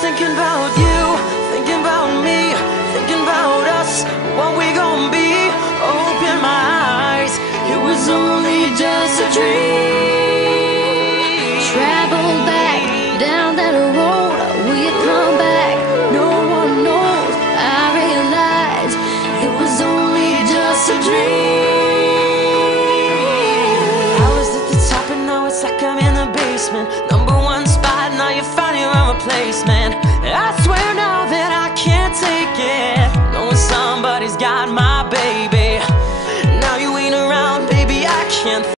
thinking about you, thinking about me, thinking about us, what we gon' be. Open my eyes, it was only just a dream. Travel back down that road, will you come back? No one knows. I realize it was only just a dream. I was at the top and now it's like I'm in the basement. Number one spot, now you found your own replacement. I swear now that I can't take it, knowing somebody's got my baby. Now you ain't around, baby, I can't